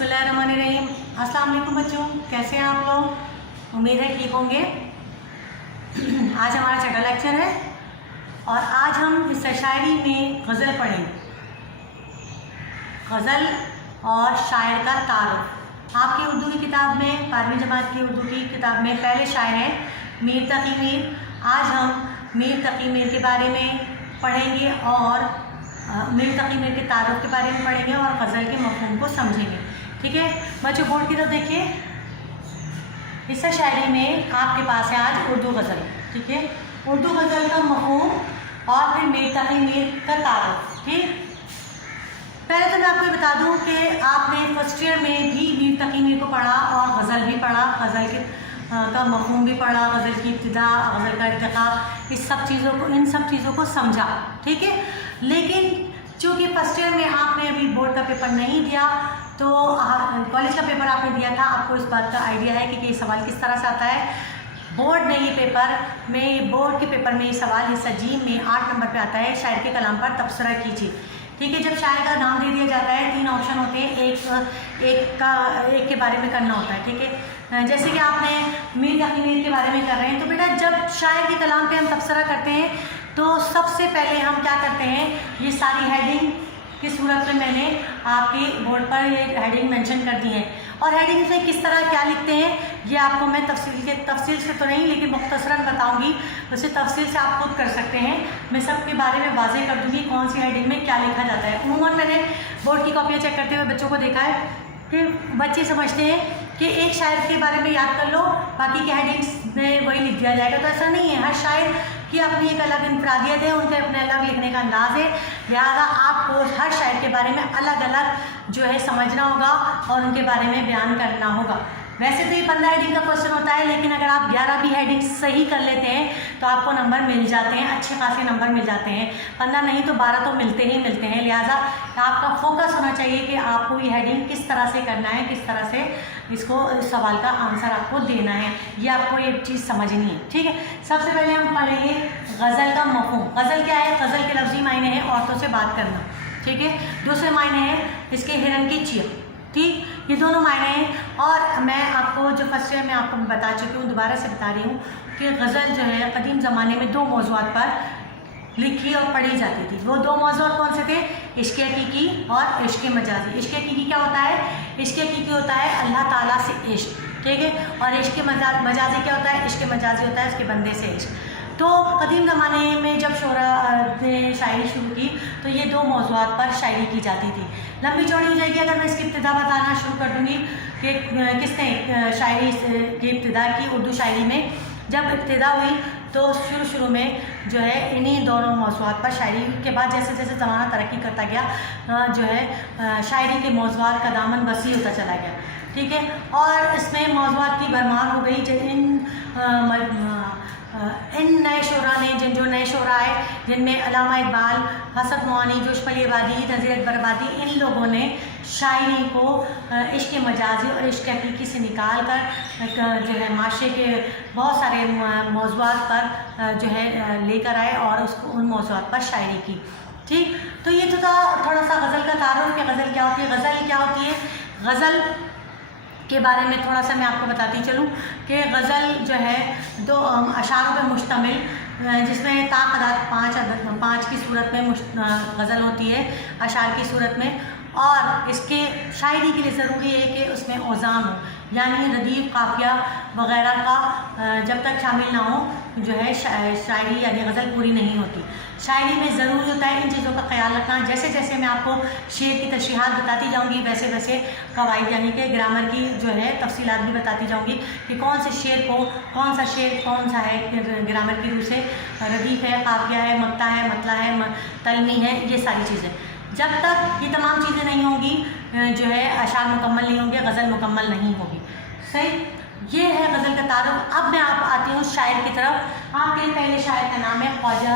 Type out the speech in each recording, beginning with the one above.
बिस्मिल्लाहिर्रहमानिर्रहीम। अस्सलाम वालेकुम बच्चों, कैसे हैं आप लोग? उम्मीद है ठीक होंगे। आज हमारा छठा लेक्चर है और आज हम हिस्सा शायरी में गज़ल पढ़ेंगे। गज़ल और शायर का तारुफ। आपकी उर्दू की किताब में 12वीं जमात की उर्दू की किताब में पहले शायर हैं मीर तकी मीर। आज हम मीर तकी मीर के बारे में पढ़ेंगे और मीर तकी मीर के तारुफ के बारे में पढ़ेंगे और गज़ल के मफ़हूम को समझेंगे। ठीक है बच्चों, बोर्ड की तरफ देखिए। हिस्सा शायरी में आपके पास है आज उर्दू गज़ल। ठीक है, उर्दू गज़ल का मफ़हूम और फिर मीर तकी मीर का तारुफ। ठीक, पहले तो मैं आपको ये बता दूं कि आपने फर्स्ट ईयर में भी मीर तकी मीर को पढ़ा और गज़ल भी पढ़ा, गज़ल के का मफ़हूम भी पढ़ा, गज़ल की इब्तिदा, गज़ल का इर्तिक़ा, इन सब चीज़ों को समझा। ठीक है, लेकिन चूँकि फर्स्ट ईयर में आपने अभी बोर्ड का पेपर नहीं दिया तो कॉलेज का पेपर आपने दिया था, आपको इस बात का आइडिया है कि ये सवाल किस तरह से आता है। बोर्ड ने ये पेपर में, बोर्ड के पेपर में ये सवाल हिस्सा जी में 8 नंबर पे आता है, शायर के कलाम पर तबसरा कीजिए। ठीक है, जब शायर का नाम दे दिया जाता है 3 ऑप्शन होते हैं, एक के बारे में करना होता है। ठीक है, जैसे कि आपने मीर तकी मीर के बारे में कर रहे हैं तो बेटा जब शायर के कलाम पे हम तबसरा करते हैं तो सबसे पहले हम क्या करते हैं, ये सारी हेडिंग की सूरत में मैंने आपके बोर्ड पर ये हेडिंग मेंशन कर दी है और हेडिंग में किस तरह क्या लिखते हैं ये आपको मैं तफसील से तो नहीं लेकिन मुख्तसरन बताऊंगी, उसे तफसील से आप खुद कर सकते हैं। मैं सब के बारे में वाज़ेह कर दूंगी कौन सी हेडिंग में क्या लिखा जाता है। उमूमन मैंने बोर्ड की कॉपियाँ चेक करते हुए बच्चों को देखा है कि बच्चे समझते हैं कि एक शायर के बारे में याद कर लो, बाकी की हेडिंग्स में वही लिख दिया जाएगा। तो ऐसा नहीं है, हर शायर की अपनी एक अलग इनफरादियत है, उनके अपने अलग लिखने का अंदाज़ है, लिहाजा आपको हर शायर के बारे में अलग अलग जो है समझना होगा और उनके बारे में बयान करना होगा। वैसे तो ये 15 हेडिंग का क्वेश्चन होता है, लेकिन अगर आप 11 भी हेडिंग सही कर लेते हैं तो आपको नंबर मिल जाते हैं, अच्छे खासे नंबर मिल जाते हैं। 15 नहीं तो 12 तो मिलते ही मिलते हैं। लिहाजा आपका फोकस होना चाहिए कि आपको ये हेडिंग किस तरह से करना है, किस तरह से इसको इस सवाल का आंसर आपको देना है, ये आपको ये चीज़ समझनी है। ठीक है, सबसे पहले हम पढ़ेंगे गज़ल का मफ़हूम। गज़ल क्या है? गज़ल के लफ्ज़ी मायने हैं औरतों से बात करना। ठीक है, दूसरे मायने हैं इसके हिरन की चीख। ठीक, ये दोनों मायने हैं और मैं आपको जो फर्स्ट ईयर में आपको बता चुकी हूँ, दोबारा से बता रही हूँ कि गज़ल जो है कदीम ज़माने में 2 मौज़ूआत पर लिखी और पढ़ी जाती थी। वो 2 मौज़ूआत कौन से थे? इश्क़ हक़ीक़ी और इश्क़ मजाज़ी। इश्क़ हक़ीक़ी क्या होता है? इश्क़ हक़ीक़ी होता है अल्लाह ताला से इश्क़। ठीक है, और इश्क़ मजाज़ी क्या होता है? इश्क़ मजाज़ी होता है उसके बंदे से इश्क़। तो कदीम ज़माने में जब शोरा ने शायरी शुरू की तो ये 2 मौज़ूआत पर शायरी की जाती थी। लंबी चौड़ी हो जाएगी अगर मैं इसकी इब्तिदा बताना शुरू कर दूँगी कि किसने शायरी की इब्तिदा की उर्दू शायरी में। जब इब्तिदा हुई तो शुरू में जो है इन्हीं दोनों मौज़ूआत पर शायरी के बाद जैसे जैसे ज़माना तरक्की करता गया जो है शायरी के मौज़ूआत का दामन वसी होता चला गया। ठीक है, और इसमें मौज़ूआत की भरमार हो गई। इन नए शोरा ने जो नए शोरा आए जिनमें अल्लामा इकबाल, हसन मोहानी, जोश पलेबादी, नज़ीर बर्बादी, इन लोगों ने शायरी को इश्क़ मजाज़ी और इश्क़ हक़ीक़ी से निकाल कर जो है माशरे के बहुत सारे मौज़ूआत पर जो है लेकर आए और उसको उन मौज़ूआत पर शायरी की। ठीक, तो ये तो था थोड़ा सा गज़ल का तारुफ कि गज़ल क्या होती है। गज़ल क्या होती है? गज़ल के बारे में थोड़ा सा मैं आपको बताती चलूँ कि गज़ल जो है 2 अशारों पर मुश्तमिल, जिसमें ताक़दात 5 की सूरत में गज़ल होती है अशार की सूरत में, और इसके शायरी के लिए ज़रूरी है कि उसमें औज़ान हो, यानी रदीफ़, काफ़िया वग़ैरह का जब तक शामिल ना हो जो है शायरी यानी गज़ल पूरी नहीं होती। शायरी में ज़रूरी होता है इन चीज़ों का ख्याल रखना। जैसे जैसे मैं आपको शेर की तशरीहात बताती जाऊँगी वैसे वैसे कवायद यानी कि ग्रामर की जो है तफसीलात भी बताती जाऊँगी कि कौन से शेर को कौन सा शेर कौन सा है ग्रामर की रूह से, रदीफ़ है, काफ़िया है, मक्ता है, मतला है, तलमी है, ये सारी चीज़ें। जब तक ये तमाम चीज़ें नहीं होंगी जो है अशार मुकम्मल नहीं होंगे, गज़ल मुकम्मल नहीं होगी। सही, ये है गज़ल का तारुफ। अब मैं आप आती हूँ शायर की तरफ। आपके पहले शायर का नाम है ख्वाजा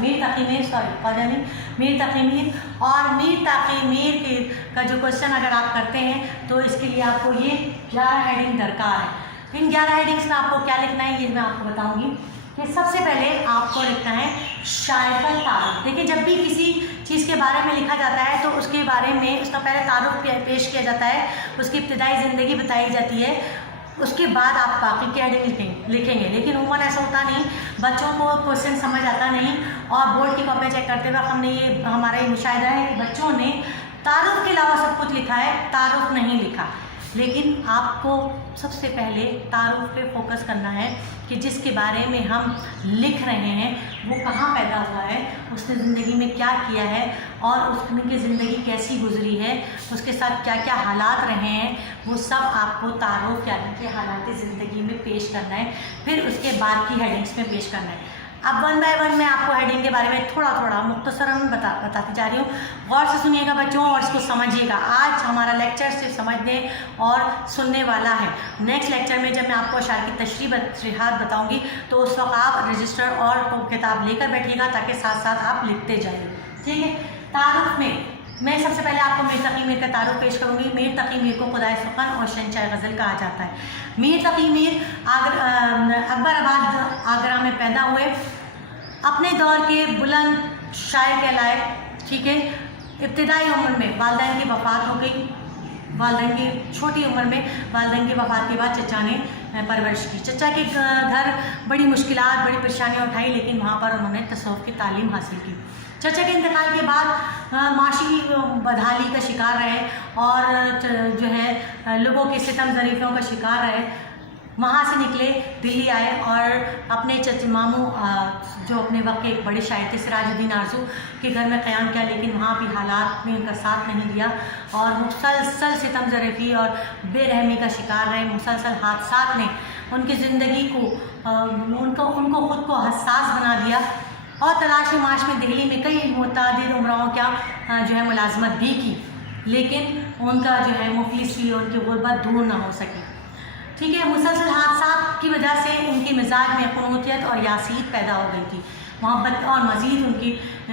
मीर तकी मीर, ख्वाजा नहीं, मीर तकी मीर। और मीर तकी मीर का जो क्वेश्चन अगर आप करते हैं तो इसके लिए आपको ये 11 हेडिंग दरकार है। इन 11 हेडिंग्स में आपको क्या लिखना है ये मैं आपको बताऊँगी कि सबसे पहले आपको लिखना है शायर का तारुफ। देखिए, जब भी किसी चीज़ के बारे में लिखा जाता है तो उसके बारे में उसका पहले तारुफ पेश किया जाता है, उसकी इब्तिदाई ज़िंदगी बताई जाती है, उसके बाद आप बाकी की हेडिंग लिखेंगे। लेकिन उमूमन ऐसा होता नहीं, बच्चों को क्वेश्चन समझ आता नहीं और बोर्ड की कॉपी चेक करते वक्त हमने ये हमारा ये मुशाहिदा है कि बच्चों ने तारुफ के अलावा सब कुछ लिखा है, तारुफ नहीं लिखा। लेकिन आपको सबसे पहले तारुफ पे फोकस करना है कि जिसके बारे में हम लिख रहे हैं वो कहाँ पैदा हुआ है, उसने ज़िंदगी में क्या किया है और उसकी ज़िंदगी कैसी गुजरी है, उसके साथ क्या क्या हालात रहे हैं, वो सब आपको तारुफ यानी कि हालात ज़िंदगी में पेश करना है। फिर उसके बाद की हेडिंग्स में पेश करना है। अब वन बाय वन मैं आपको हेडिंग के बारे में थोड़ा थोड़ा मुख्तसरन बताती जा रही हूँ। गौर से सुनिएगा बच्चों और इसको समझिएगा। आज हमारा लेक्चर सिर्फ समझने और सुनने वाला है। नेक्स्ट लेक्चर में जब मैं आपको अशार की तशरीहात बताऊँगी तो उस वक्त आप रजिस्टर और किताब लेकर बैठिएगा ताकि साथ साथ आप लिखते जाइए। ठीक है। तारुफ में मैं सबसे पहले आपको मीर तकी मीर का तारुफ पेश करूँगी। मीर तकी मीर को खुदाए सुखन और शहंशाह गज़ल कहा जाता है। मीर तकी मीर अकबराबाद आगरा में पैदा हुए। अपने दौर के बुलंद शायर कहलाए। ठीक है। इब्तिदाई उम्र में वालिदैन की वफ़ात हो गई। वालिदैन की छोटी उम्र में वालिदैन की वफ़ात के बाद चचा ने परवरिश की। चचा के घर बड़ी मुश्किलात बड़ी परेशानियाँ उठाई, लेकिन वहाँ पर उन्होंने तसव्वुफ़ की तालीम हासिल की। चचा के इंतकाल के बाद माशी बदहाली का शिकार रहे और जो है लोगों के सितम ज़रीफ़ों का शिकार रहे। वहाँ से निकले, दिल्ली आए और अपने चचा मामू जो अपने वक्त के एक बड़े शायर थे सिराजुद्दीन आरज़ू के घर में क़याम किया, लेकिन वहाँ भी हालात में उनका साथ नहीं दिया और मुसलसल सितम ज़रीफ़ी और बेरहमी का शिकार रहे। मुसलसल हादसात ने उनकी ज़िंदगी को उनको ख़ुद को हसास बना दिया और तलाश माश में दिल्ली में कई मुतअद्दिद उमराओं का जो है मुलाजमत भी की, लेकिन उनका जो है मुफलिसी और उनकी गुर्बत दूर ना हो सकी। ठीक है। मुसलसल हादसात की वजह से उनकी मिजाज में क़ुनूतियत और यासीत पैदा हो गई थी। मोहब्बत और मज़ीद उनकी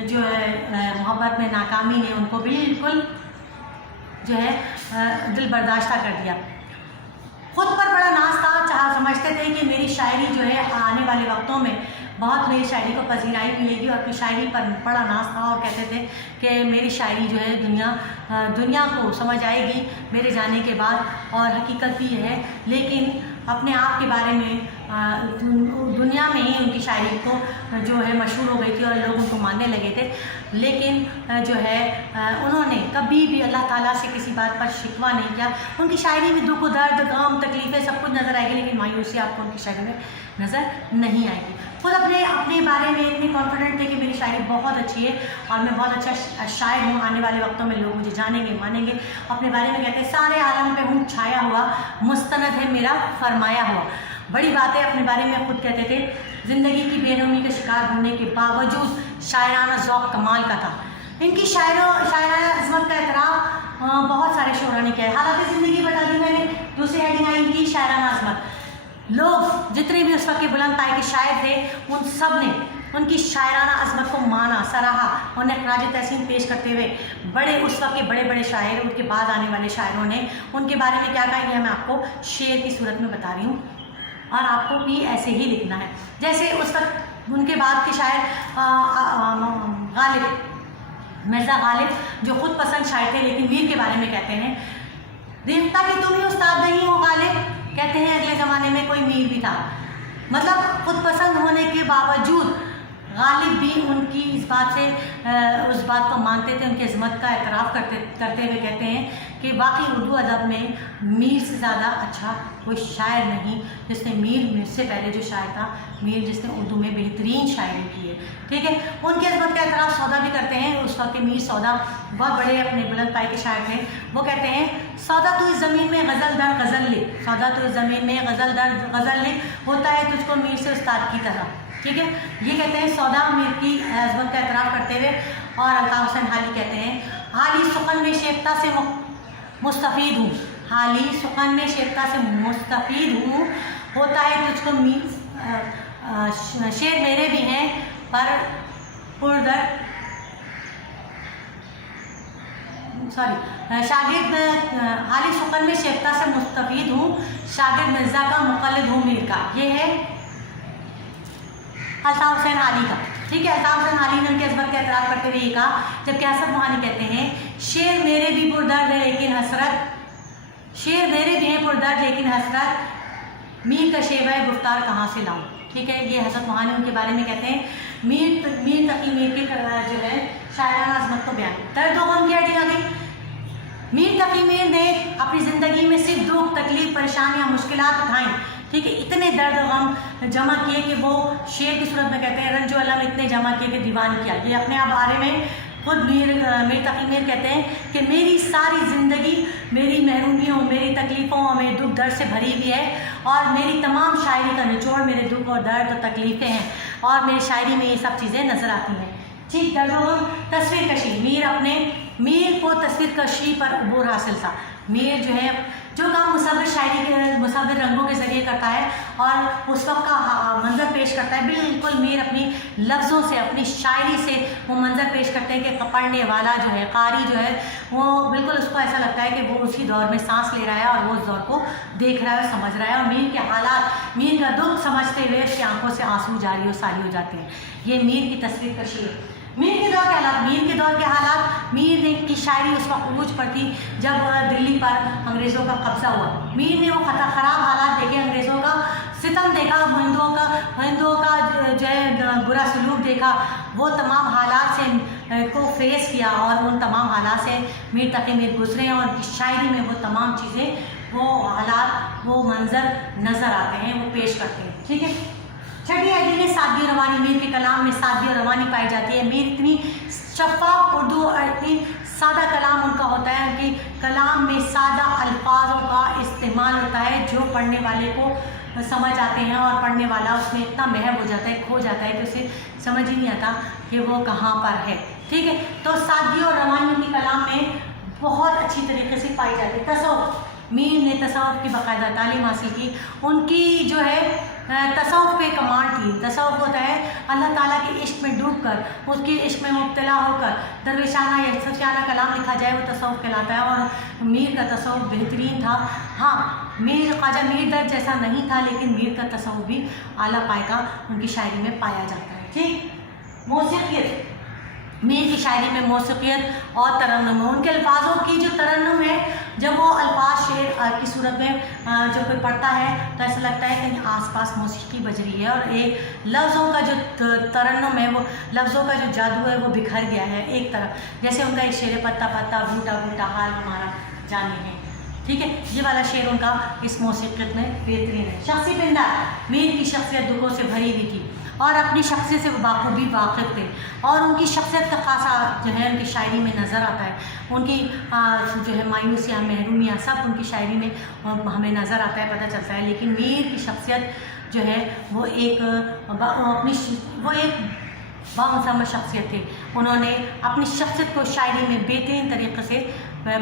जो है मोहब्बत में नाकामी ने उनको बिल्कुल जो है दिल बर्दाश्त कर दिया। ख़ुद पर बड़ा नाज था, समझते थे कि मेरी शायरी जो है आने वाले वक्तों में बहुत मेरी शायरी को पजीराई मिलेगी और अपनी शायरी पर बड़ा नाज था और कहते थे कि मेरी शायरी जो है दुनिया को समझ आएगी मेरे जाने के बाद, और हकीकत भी है। लेकिन अपने आप के बारे में दुनिया में ही उनकी शायरी को जो है मशहूर हो गई थी और लोग उनको मानने लगे थे। लेकिन जो है उन्होंने कभी भी अल्लाह ताला से किसी बात पर शिकवा नहीं किया। उनकी शायरी में दुख दर्द गम तकलीफ़ें सब कुछ नज़र आएगी, लेकिन मायूसी आपको उनकी शायरी में नज़र नहीं आएगी। खुद अपने बारे में इतनी कॉन्फिडेंट थे कि मेरी शायरी बहुत अच्छी है और मैं बहुत अच्छा शायर हूँ, आने वाले वक्तों में लोग मुझे जानेंगे मानेंगे। अपने बारे में कहते हैं सारे आलम पे हूँ छाया हुआ, मुस्तनद है मेरा फरमाया हुआ। बड़ी बातें अपने बारे में खुद कहते थे। ज़िंदगी की बेरहमी का शिकार होने के बावजूद शायराना ज़ौक़ कमाल का था। इनकी शायराना अज़मत का एतराफ़ बहुत सारे शोरा ने किया है। हालात ज़िंदगी बता दी मैंने। दूसरी हेडिंग आई इनकी शायराना अज़मत। लोग जितने भी उस वक्त के बुलंद पाए के शायर थे उन सब ने उनकी शायराना अज़मत को माना, सराहा, उन्हें ख़राज तहसीन पेश करते हुए बड़े उस वक्त के बड़े बड़े शायर, उनके बाद आने वाले शायरों ने उनके बारे में क्या कहा यह मैं आपको शेर की सूरत में बता रही हूँ और आपको भी ऐसे ही लिखना है। जैसे उस वक्त उनके बाद के शायर गालिब, मिर्ज़ा गालिब जो ख़ुद पसंद शायर थे लेकिन मीर के बारे में कहते हैं, दिखता कि तुम ही उस्ताद नहीं हो गालिब, कहते हैं अगले ज़माने में कोई मीर भी था। मतलब खुद पसंद होने के बावजूद गालिब भी उनकी इस बात से उस बात को मानते थे, उनकी अज़मत का एतराफ़ करते हुए कहते हैं कि वाकई उर्दू अदब में मीर से ज़्यादा अच्छा कोई शायर नहीं, जिसने मीर से पहले जो शायर था मीर जिसने उर्दू में बेहतरीन शायरी की है। ठीक है। उनकी अज़मत का एतराफ़ सौदा भी करते हैं। उस वक्त के मीर सौदा बहुत बड़े अपने बुलंद पाए के शायर थे। वो कहते हैं सौदा तो इस ज़मीन में गज़ल दर गज़ल लिख, सौदा तो इस ज़मीन में गज़ल दर गज़ल लिख, होता है तुझको मीर से उस्ताद की तरह। ठीक है। ये कहते हैं सौदा मीर की अज़मत का एतराफ़ करते हुए। और अल्ताफ़ हुसैन हाली कहते हैं हाली सुखन में शेख्ता से मुस्तफ़ीद हूँ, हाली सुखन में शेख्ता से मुस्तफ़ीद हूँ, होता है तुझको मीर शेर मेरे भी हैं पर पुरदर शागिर्द हाली सुखन में शेख्ता से मुस्तफ़ीद हूँ, शागिर्द मिर्ज़ा का मुक़ल्लिद हूँ मीर का। ये है अल्ताफ़ हुसैन हाली का। ٹھیک ہے، الطاف حسن علی نے ان کے عظمت کا اعتراف کرتے ہوئے یہ کہا، جبکہ حسن روحانی کہتے ہیں شعر میرے بھی پردرد ہے لیکن حسرت، شعر میرے بھی ہیں پردرد لیکن حسرت، میر کا شیوہ گفتار کہاں سے لاؤں۔ ٹھیک ہے، یہ حسن روحانی ان کے بارے میں کہتے ہیں۔ میر تقی میر کے جو ہے شاعرانہ عظمت کو بیان، درد و غم کی ہڈی آ گئی۔ میر تقی میر نے اپنی زندگی میں صرف دکھ، تکلیف، پریشانیاں، مشکلات اٹھائیں، ٹھیک ہے، اتنے درد و غم جمع کیے کہ وہ شعر کی صورت میں کہتے ہیں رنج و الم اتنے جمع کیے کہ دیوان کیا۔ یہ اپنے آپ بارے میں خود میر تقی میر کہتے ہیں کہ میری ساری زندگی میری محرومیوں، میری تکلیفوں اور میرے دکھ درد سے بھری ہوئی ہے، اور میری تمام شاعری کا نچوڑ میرے دکھ اور درد اور تکلیفیں ہیں، اور میری شاعری میں یہ سب چیزیں نظر آتی ہیں۔ ٹھیک، درد و غم، تصویر کشی، میر کو تصویر کشی پر عبور حاصل تھا۔ میر جو ہے جو کام مصور شاعری کے مصور رنگوں کے ذریعے کرتا ہے اور اس وقت کا منظر پیش کرتا ہے، بالکل میر اپنی لفظوں سے، اپنی شاعری سے وہ منظر پیش کرتے ہیں کہ پڑھنے والا جو ہے، قاری جو ہے، وہ بالکل اس کو ایسا لگتا ہے کہ وہ اسی دور میں سانس لے رہا ہے اور وہ اس دور کو دیکھ رہا ہے اور سمجھ رہا ہے، اور میر کے حالات، میر کا دکھ سمجھتے ہوئے اس کی آنکھوں سے آنسو جاری و ساری ہو جاتے ہیں۔ یہ میر کی تصویر کشی ہے۔ میر کے دور کے حالات، میر کے دور کے حالات، میر نے کی شاعری اس وقت عروج پر تھی جب دلی پر انگریزوں کا قبضہ ہوا۔ میر نے وہ خراب حالات دیکھے، انگریزوں کا ستم دیکھا، ہندوؤں کا جو ہے برا سلوک دیکھا، وہ تمام حالات سے کو فیس کیا، اور ان تمام حالات سے میر تقی میر گزرے ہیں، اور ان کی شاعری میں وہ تمام چیزیں، وہ حالات، وہ منظر نظر آتے ہیں، وہ پیش کرتے ہیں۔ ٹھیک ہے، چھٹی ہے سادگی و روانی، میر کے کلام میں سادگی و روانی پائی جاتی ہے۔ میر اتنی شفاف اردو اور اتنی سادہ کلام ان کا ہوتا ہے، ان کی کلام میں سادہ الفاظوں کا استعمال ہوتا ہے جو پڑھنے والے کو سمجھ آتے ہیں، اور پڑھنے والا اس میں اتنا محو ہو جاتا ہے، کھو جاتا ہے کہ اسے سمجھ ہی نہیں آتا کہ وہ کہاں پر ہے۔ ٹھیک ہے، تو سادگی اور روانی ان کی کلام میں بہت اچھی طریقے سے پائی جاتی ہے۔ تصوف، میر نے تصوف کی باقاعدہ تعلیم حاصل کی، ان کی جو ہے تصوف پہ کمانڈ تھی۔ تصوف ہوتا ہے اللہ تعالیٰ کے عشق میں ڈوب کر، اس کے عشق میں مبتلا ہو کر درویشانہ یا صوفیانہ کلام لکھا جائے، وہ تصوف کہلاتا ہے، اور میر کا تصوف بہترین تھا۔ ہاں، خواجہ میر درد جیسا نہیں تھا، لیکن میر کا تصوف بھی اعلیٰ پائے کا ان کی شاعری میں پایا جاتا ہے۔ ٹھیک، موسیقیت، میر کی شاعری میں موسیقیت اور ترنم، ان کے الفاظوں کی جو ترنم ہے، جب وہ الفاظ شعر کی صورت میں جو کوئی پڑھتا ہے تو ایسا لگتا ہے کہ آس پاس موسیقی بج رہی ہے، اور ایک لفظوں کا جو ترنم ہے، وہ لفظوں کا جو جادو ہے وہ بکھر گیا ہے ایک طرف، جیسے ان کا ایک شعر پتا پتا بھوٹا بھوٹا حال ہمارا جانے ہے۔ ٹھیک ہے، یہ والا شعر ان کا اس موسیقیت میں بہترین ہے۔ شخصی پندار، میر کی شخصیت دکھوں سے بھری ہوئی تھی، اور اپنی شخصیت سے بخوبی واقف تھے، اور ان کی شخصیت کا خاصا جو ہے ان کی شاعری میں نظر آتا ہے، ان کی جو ہے مایوسیاں، محرومیاں، سب ان کی شاعری میں ہمیں نظر آتا ہے، پتہ چلتا ہے۔ لیکن میر کی شخصیت جو ہے وہ ایک بامسمت شخصیت تھے، انہوں نے اپنی شخصیت کو شاعری میں بہترین طریقے سے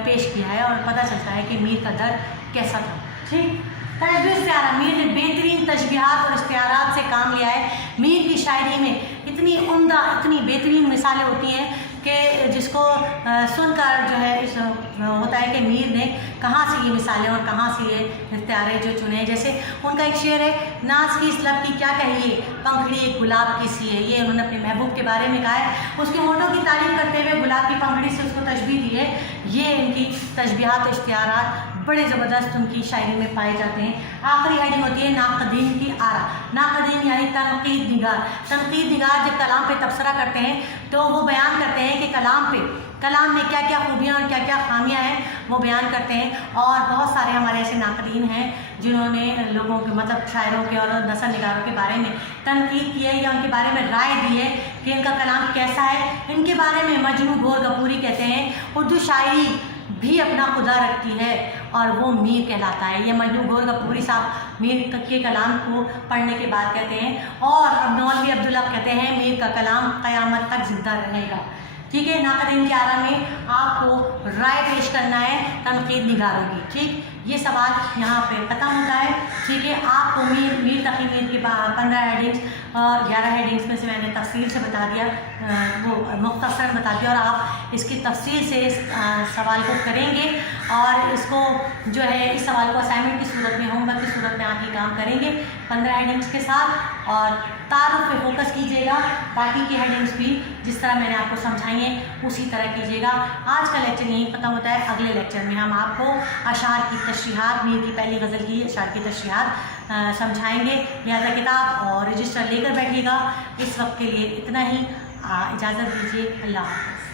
پیش کیا ہے، اور پتہ چلتا ہے کہ میر کا درد کیسا تھا۔ ٹھیک، تشبیہ استعارہ، میر نے بہترین تشبیہات اور استعارات سے کام لیا ہے۔ میر کی شاعری میں اتنی عمدہ، اتنی بہترین مثالیں ہوتی ہیں کہ جس کو سن کر جو ہے ہوتا ہے کہ میر نے کہاں سے یہ مثالیں اور کہاں سے یہ استعارے جو چنے، جیسے ان کا ایک شعر ہے، ناز کی اس لب کی کیا کہیے، پنکھڑی ایک گلاب کی سی ہے، یہ انہوں نے اپنے محبوب کے بارے میں کہا ہے، اس کے ہونٹوں کی تعریف کرتے ہوئے گلاب کی پنکھڑی سے اس کو تشبیہ دی ہے۔ یہ ان کی تشبیہات و اشتہارات بڑے زبردست ان کی شاعری میں پائے جاتے ہیں۔ آخری ہیڈنگ ہوتی ہے ناقدین کی آرا، ناقدین یعنی تنقید نگار۔ تنقید نگار جب کلام پہ تبصرہ کرتے ہیں تو وہ بیان کرتے ہیں کہ کلام میں کیا کیا خوبیاں اور کیا کیا خامیاں ہیں، وہ بیان کرتے ہیں، اور بہت سارے ہمارے ایسے ناقدین ہیں جنہوں نے لوگوں کے مطلب شاعروں کے اور نثر نگاروں کے بارے میں تنقید کی ہے یا ان کے بارے میں رائے دی ہے کہ ان کا کلام کیسا ہے۔ ان کے بارے میں مجنوں گور گپوری کہتے ہیں اردو شاعری بھی اپنا خدا رکھتی ہے اور وہ میر کہلاتا ہے۔ یہ مجنوں گور گپوری صاحب میر کے کلام کو پڑھنے کے بعد کہتے ہیں، اور مولوی عبداللہ کہتے ہیں میر کا کلام قیامت تک زندہ رہے گا۔ ٹھیک ہے، ناقدین کی آرا میں آپ کو رائے پیش کرنا ہے تنقید نگاروں کی۔ ٹھیک، یہ سوال یہاں پہ ختم ہوتا ہے۔ ٹھیک ہے، آپ کو میر تقی میر کے 15 ہیڈنگس اور 11 ہیڈنگس میں سے میں نے تفصیل سے بتا دیا، وہ مختصراً بتا دیا، اور آپ اس کی تفصیل سے اس سوال کو کریں گے، اور اس کو جو ہے اس سوال کو اسائنمنٹ کی صورت میں، ہوم ورک کی صورت میں آپ یہ काम करेंगे 15 हेडिंग्स के साथ, और तारुफ पे फोकस कीजिएगा। बाकी की हेडिंग्स भी जिस तरह मैंने आपको समझाई हैं उसी तरह कीजिएगा। आज का लेक्चर यहीं ख़त्म होता है। अगले लेक्चर में हम आपको अशार की तशरीहात, मीर की पहली गज़ल की अशार की तशरीहात समझाएंगे। लिहाजा किताब और रजिस्टर लेकर बैठिएगा। इस वक्त के लिए इतना ही, इजाज़त दीजिए। अल्लाह हाफ़िज़।